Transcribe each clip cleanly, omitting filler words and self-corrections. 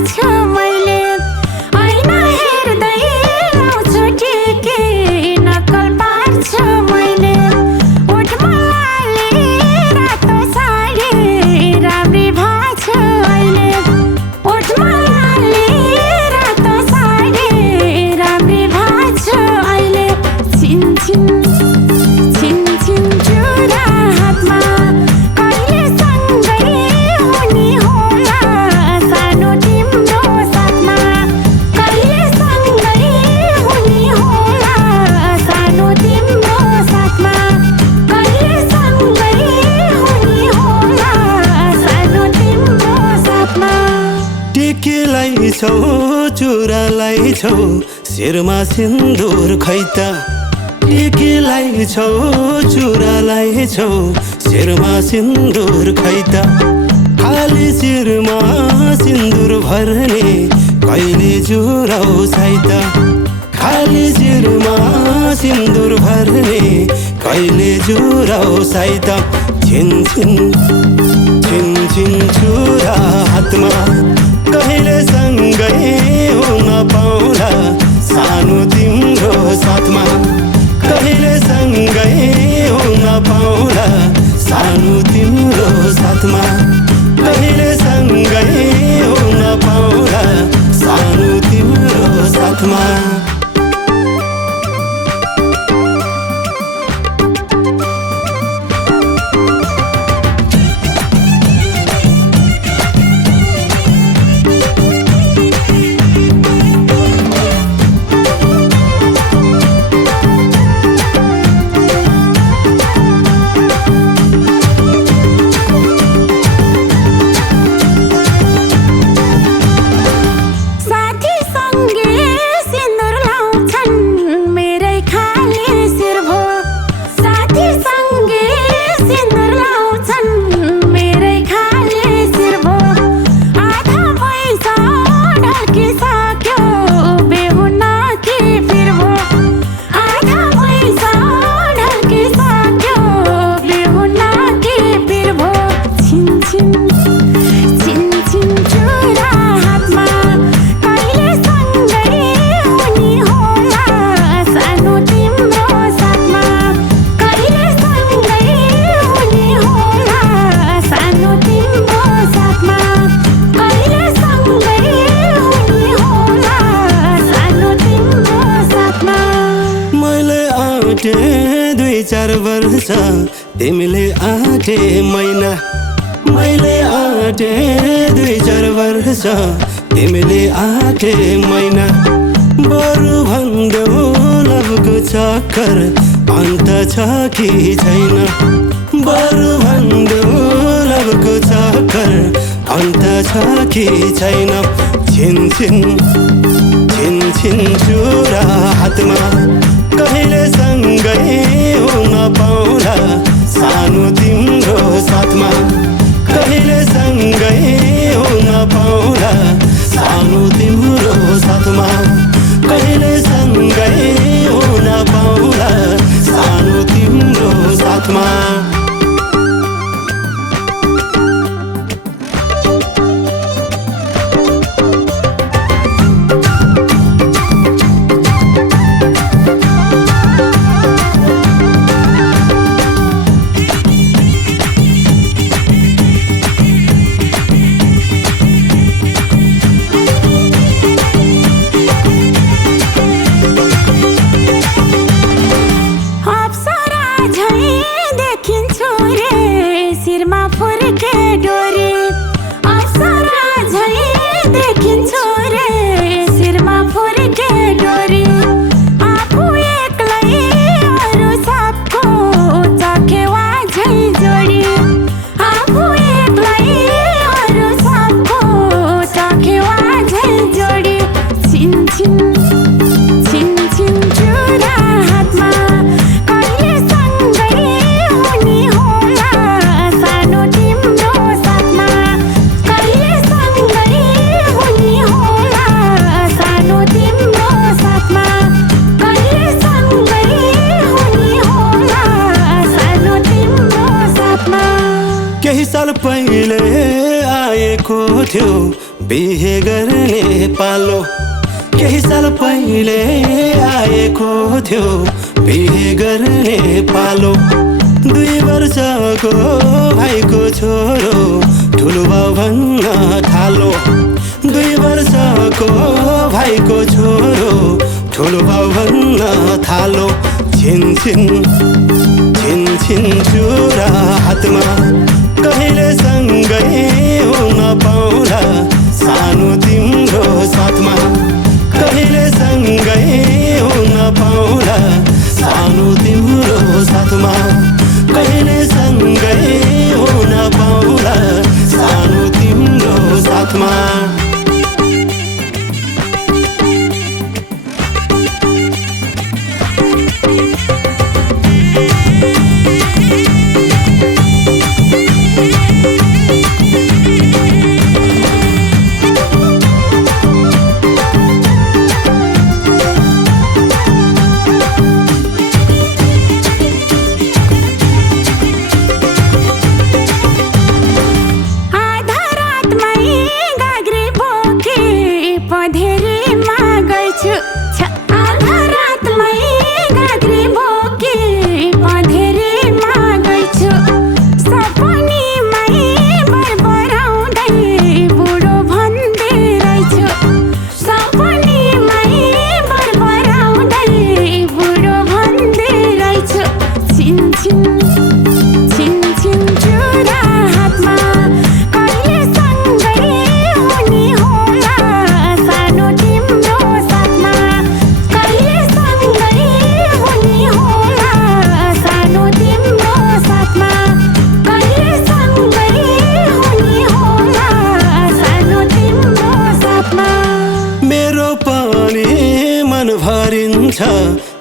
पार्छु मैले ऐना हेर्दै लाउँछु टिके नक्कल पार्छु मैले ओठमा लाली रातो साडी राम्री भएको अहिले ओठमा लाली रातो साडी राम्री भएको अहिले छिन छिन चुरा हातमा कहिले सँगै हुने होला सानो तिम्रो साथमा कहिले सँगै हुने होला सानो तिम्रो साथमा कहिले सँगै हुने होला सानो तिम्रो साथमा टिकेलाई छौ चुरालाई छौ शिरमा सिन्दुर खैता टिकेलाई छौ चुरालाई छौ शिरमा सिन्दुर खैता खाली शिरमा सिन्दुर भर्ने कहिले जुराउ साइता खाली शिरमा सिन्दुर भर्ने कहिले जुराउ साइता छिन छिन चुरा हातमा कहिले सँगै हुन पाउला सानो तिम्रो साथमा कहिले सँगै हुन पाउला सानो तिम्रो साथमा कहिले सँगै हुन पाउला सानो तिम्रो साथमा दुई चार वर्ष तिमीले आटे महिना मैले आटे दुई चार वर्ष तिमीले आटे महिना बरु भन्देऊ लभको चक्कर अन्त छ कि छैन बरु भन्देऊ लभको चक्कर अन्त छ कि छैन छिन छिन चुरा हातमा कहिले सँगै हुन पाउला सानो तिम्रो साथमा कहिले सँगै हुन पाउला सानो तिम्रो साथमा कहिले सँगै हुन पाउला सानो तिम्रो साथमा केही साल पहिले आएको थियो बिहे गर्ने पालो केही साल पहिले आएको थियो बिहे गर्ने पालो 2 वर्षको भाइको छोरो ठुलो बाउ भन्न थालो 2 वर्षको भाइको छोरो ठुलो बाउ भन्न थालो छिन छिन चुरा हातमा कहिले सँगै हुन पाउँला सानो तिम्रो साथमा कहिले सँगै हुन पाउँला सानो तिम्रो साथमा कहिले सँगै हुन पाउँला सानो तिम्रो साथमा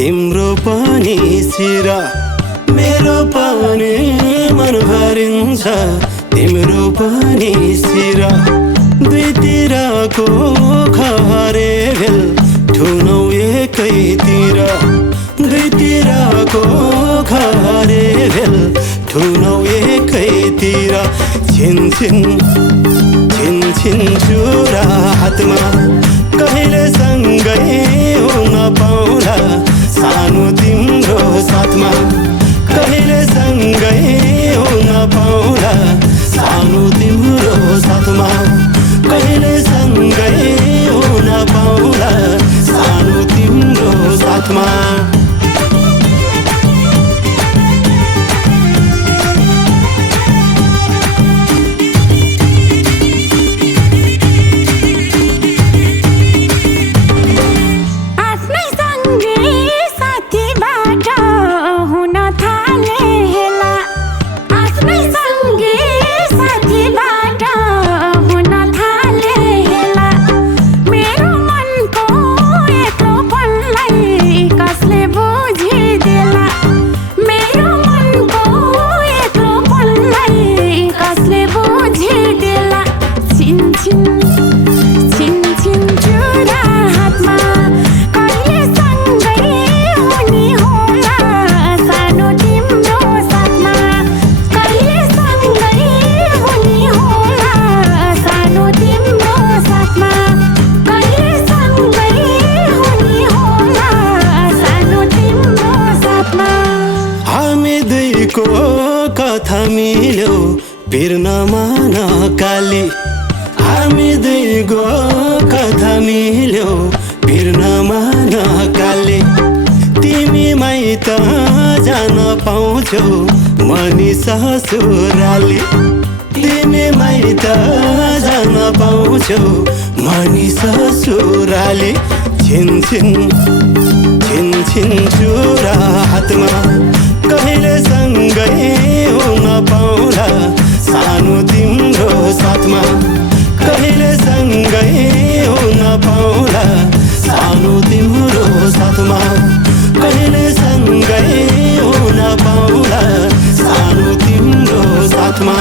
तिम्रो पनि सिरा मेरो पनि मन भरिन्छ तिम्रो पनि सिरा दुईतिरको खहरे भेल ठुनौ एकैतिर दुईतिरको खहरे भेल ठुनौ एकैतिर छिन छिन चुरा हातमा कहिले सँगै हुन पाउँला सानो तिम्रो साथमा कहिले सँगै हुन पाउँला सानो तिम्रो साथमा कहिले सँगै हुन पाउँला सानो तिम्रो साथमा कथा मिल्यो बिर्नमा नकाली हामी दुईको कथा मिल्यो बिर्नमा नकाली तिमी माइत जान पाउँछौ मनी ससुराली तिमी माइत जान पाउँछौ मनी ससुराली छिन छिन चुरा हातमा कहिले सँगै हुन पाउँला सानो तिम्रो साथमा कहिले सँगै हुन पाउँला सानो तिम्रो साथमा कहिले सँगै हुन पाउँला सानो तिम्रो साथमा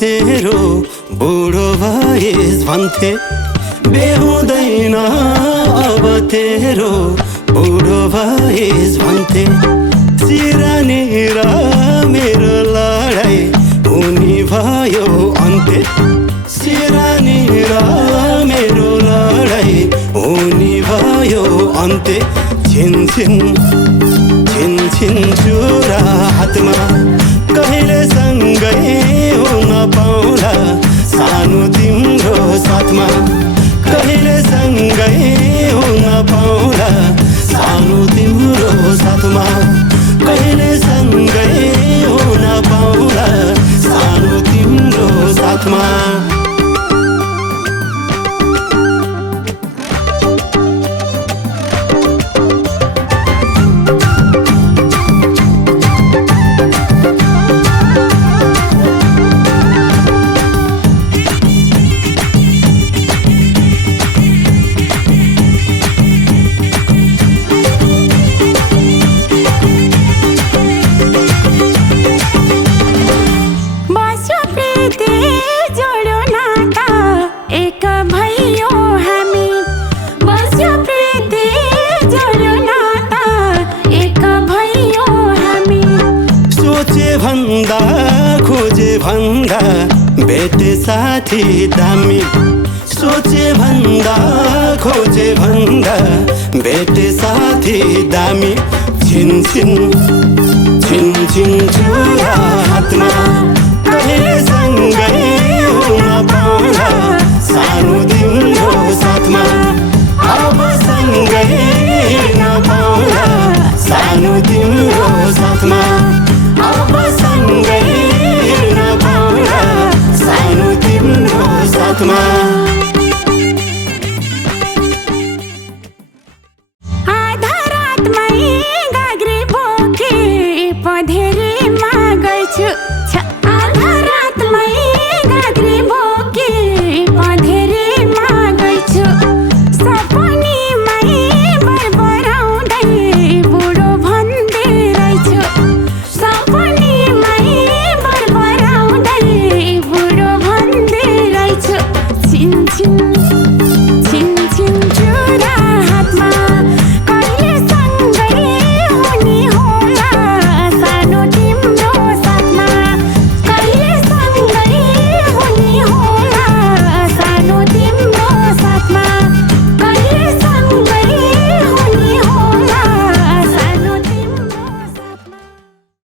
तेरो बुढो भइस भन्थे बेहुँदैन अब तेरो बुढो भइस भन्थे सिरानी र मेरो लडाई हुने भयो अन्त्य सिरानी र मेरो लडाई हुने भयो अन्त्य छिन छिन चुरा हातमा कहिले सँगै हुन पाउला सानो तिम्रो साथमा कहिले सँगै हुन पाउला सानो तिम्रो साथमा कहिले सँगै हुन पाउला सानो तिम्रो साथमा भन्दा खोजे भन्दा भेटे साथी दामी सोचे भन्दा खोजे भन्दा भेटे साथी दामी छिन छिन चुरा हातमा कहिले सँगै हुन पाउला सानो तिम्रो साथमा अब सँगै हिँड्न पाउला सानो तिम्रो साथमा अब सँगै हिँड्न पाउला सानो तिम्रो साथमा आधा रातमै गाग्री बोके पधेरीमा गएछु आधा रातमै गाग्री बोके पधेरीमा गएछु सपनीमै बरबराउँदै बुढो भन्दै रहेछु सपनीमै बरबराउँदै बुढो भन्दै रहेछु छिन छिन